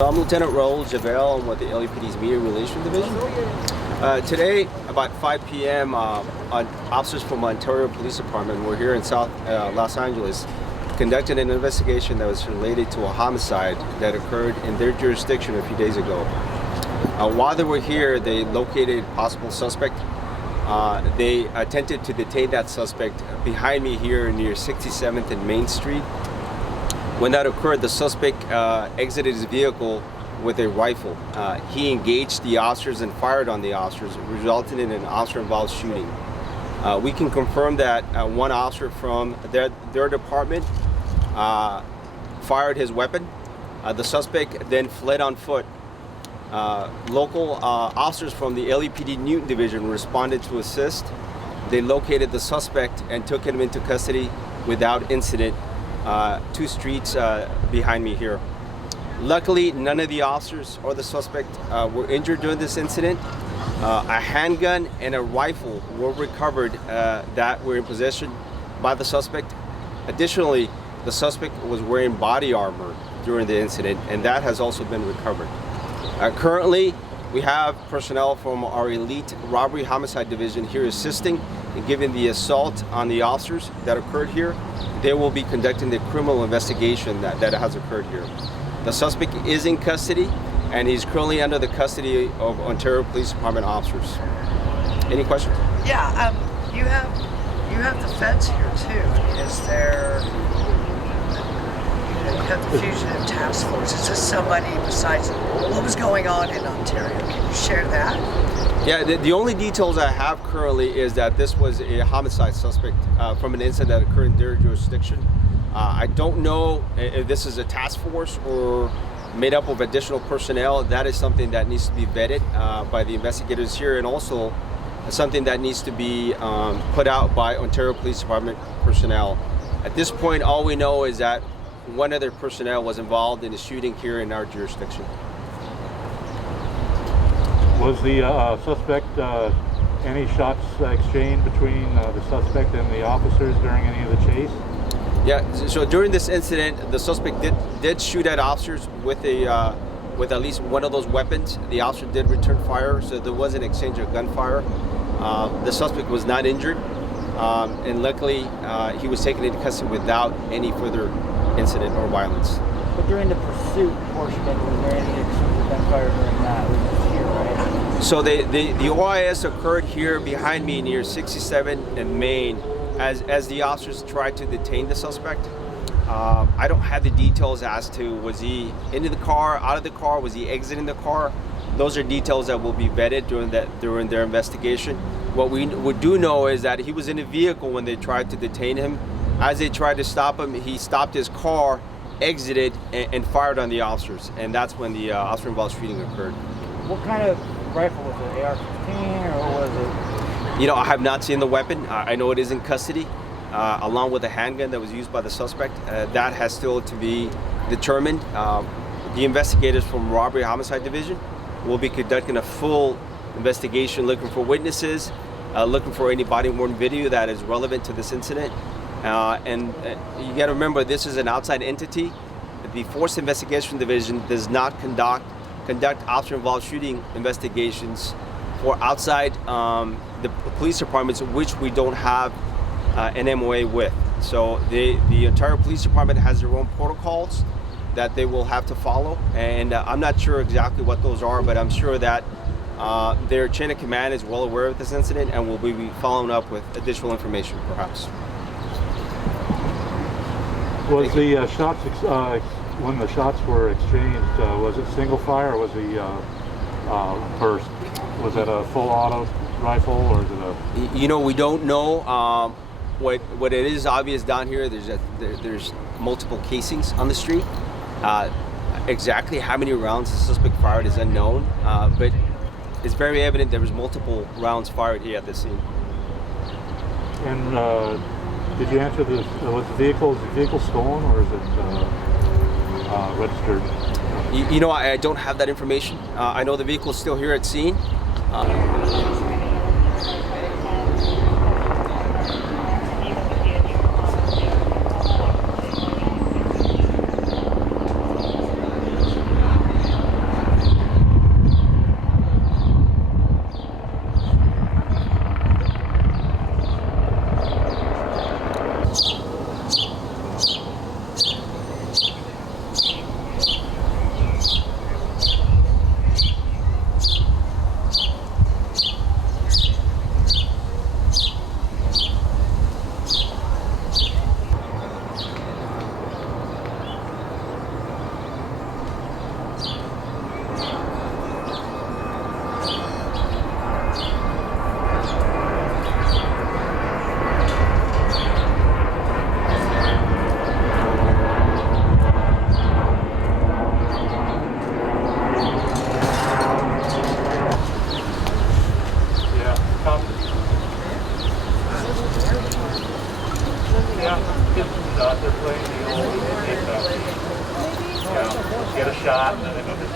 I'm Lieutenant Raul Javel. I'm with the LAPD's Media Relations Division. Today, about 5 p.m., officers from Ontario Police Department were here in South Los Angeles, conducted an investigation that was related to a homicide that occurred in their jurisdiction a few days ago. While they were here, they located a possible suspect. They attempted to detain that suspect behind me here near 67th and Main Street. When that occurred, the suspect exited his vehicle with a rifle. He engaged the officers and fired on the officers, resulting in an officer-involved shooting. We can confirm that one officer from their department fired his weapon. The suspect then fled on foot. Local officers from the LAPD Newton Division responded to assist. They located the suspect and took him into custody without incident. 2 streets behind me here. Luckily, none of the officers or the suspect were injured during this incident. A handgun and a rifle were recovered that were in possession by the suspect. Additionally, the suspect was wearing body armor during the incident, and that has also been recovered. Currently, we have personnel from our elite robbery homicide division here assisting in giving the assault on the officers that occurred here. They will be conducting the criminal investigation that has occurred here. The suspect is in custody, and he's currently under the custody of Ontario Police Department officers. Any questions? Yeah, you have the feds here too. I mean, is there? You have the fugitive task force. Is this somebody besides what was going on in Ontario? Can you share that? Yeah, the only details I have currently is that this was a homicide suspect from an incident that occurred in their jurisdiction. I don't know if this is a task force or made up of additional personnel. That is something that needs to be vetted by the investigators here, and also something that needs to be put out by Ontario Police Department personnel. At this point, all we know is that one of their personnel was involved in a shooting here in our jurisdiction. Was the suspect, any shots exchanged between the suspect and the officers during any of the chase? Yeah, so during this incident, the suspect did shoot at officers with at least one of those weapons. The officer did return fire, so there was an exchange of gunfire. The suspect was not injured, and luckily he was taken into custody without any further incident or violence. But during the pursuit portion of it, was there any exchange of gunfire during that? It was just here, right? So the OIS occurred here behind me near 67 and Main as the officers tried to detain the suspect. I don't have the details as to was he into the car, out of the car, was he exiting the car. Those are details that will be vetted during their investigation. What we do know is that he was in a vehicle when they tried to detain him. As they tried to stop him, he stopped his car, exited, and fired on the officers, and that's when the officer-involved shooting occurred. What kind of rifle was it? AR-15 or what was it? You know, I have not seen the weapon. I know it is in custody, along with the handgun that was used by the suspect. That has still to be determined. The investigators from Robbery Homicide Division will be conducting a full investigation, looking for witnesses, looking for any body-worn video that is relevant to this incident. And you got to remember, this is an outside entity. The Force Investigation Division does not conduct officer-involved shooting investigations for outside the police departments, which we don't have an MOA with. So the entire police department has their own protocols that they will have to follow, and I'm not sure exactly what those are, but I'm sure that their chain of command is well aware of this incident and will be following up with additional information, perhaps. Was the shots, when the shots were exchanged, was it single fire or was he burst? Was that a full auto rifle or is it a? You know, we don't know. What it is obvious down here, there's multiple casings on the street. Exactly how many rounds the suspect fired is unknown, but it's very evident there was multiple rounds fired here at the scene. And did you answer this? Was the vehicle stolen or is it registered? You know, I don't have that information. I know the vehicle is still here at scene.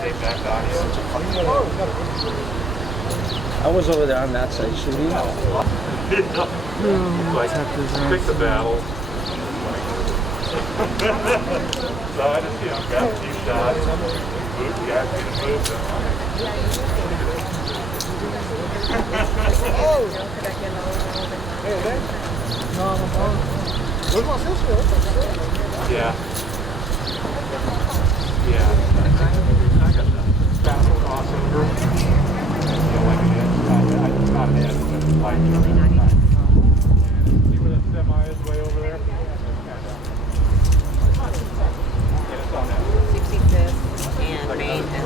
They backed on you. I was over there on that side shooting. Like, pick the battle. So I just, grab a few shots, move the guys need to move them. Yeah. Yeah. I got that. Battle crossover. Like an edge. Not an edge, but it's like. See where that semi is way over there? And it's on that. 65th and Main and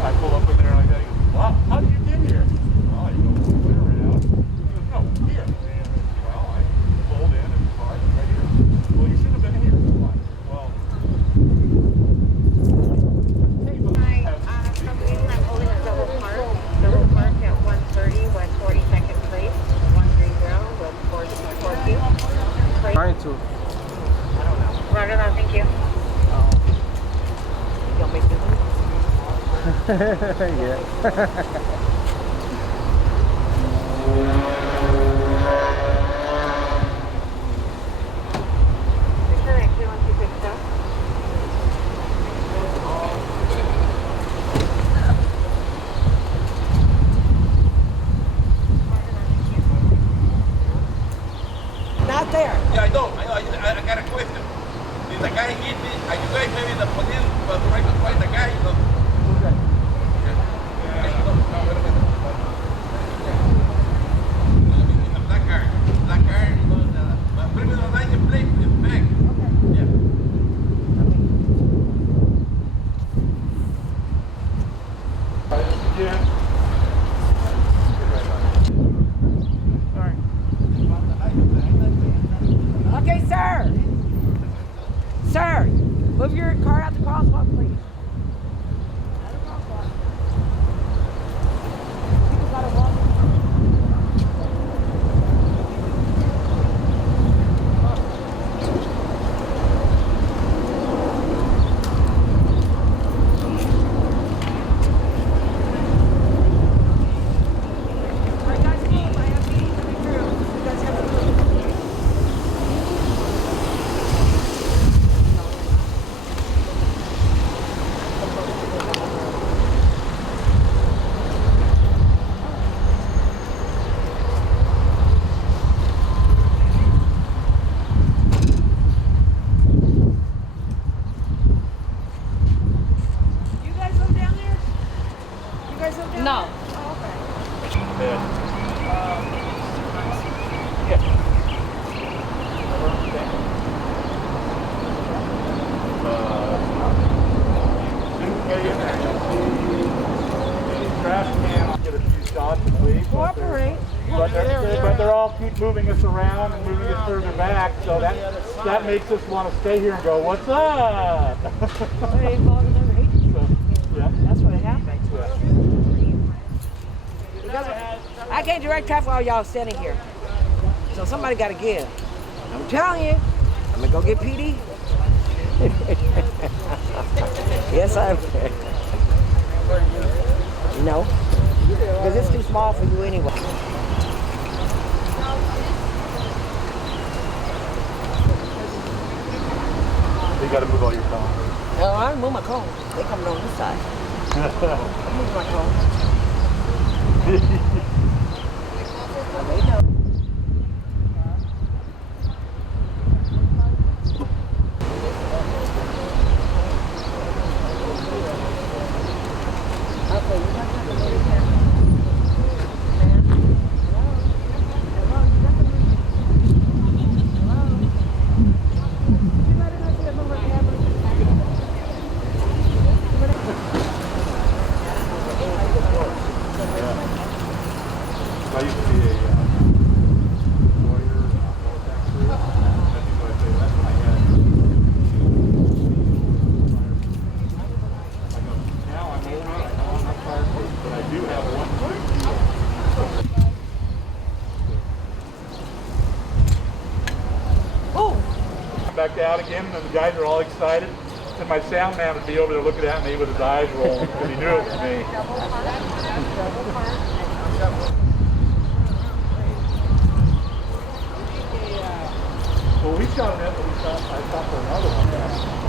I pull up in there like that. He goes, "Wow, how did you get here?" Well, you go spin around. He goes, "No, here." Well, I pulled in and parked right here. Well, you should have been here. Why? Well, For some reason, I'm holding a double park at 130 West 42nd Place, 130 with 442. Trying to. Roger that, thank you. Don't make me move. Yeah. Correct, you want to pick stuff? Not there. Yeah, I know. I got a question. Did the guy hit me? Are you guys maybe the police was trying to find the guy? You know? Black car, you know, but criminal license plate is back. Yeah. yeah. Okay, sir. Sir, move your car out the crosswalk, please. Out of the crosswalk. People gotta walk. All right, guys, move. I have meetings coming through. You guys have to move. You guys live down there? You guys live down No. there? Oh, okay. Trash can, get a few shots and leave. Cooperate. But they're all keep moving us around and moving us further back, so that makes us want to stay here and go, "What's up?" They involved in their hate. So, yeah. That's what happened. Because I can't direct traffic while y'all standing here. So somebody got to give. I'm telling you, I'm going to go get PD. Yes, I'm. No. Because it's too small for you anyway. You got to move all your cars. No, I move my cones. They coming on this side. I move my cones. Well, they know. Okay, you got to really careful. Ma'am? Hello? Hello, you got to Hello? You let us see a number of cameras. back out again, and the guys are all excited. And my sound man would be over there looking at me with his eyes rolling because he knew it was me. Well, we shot an but I shot for another one.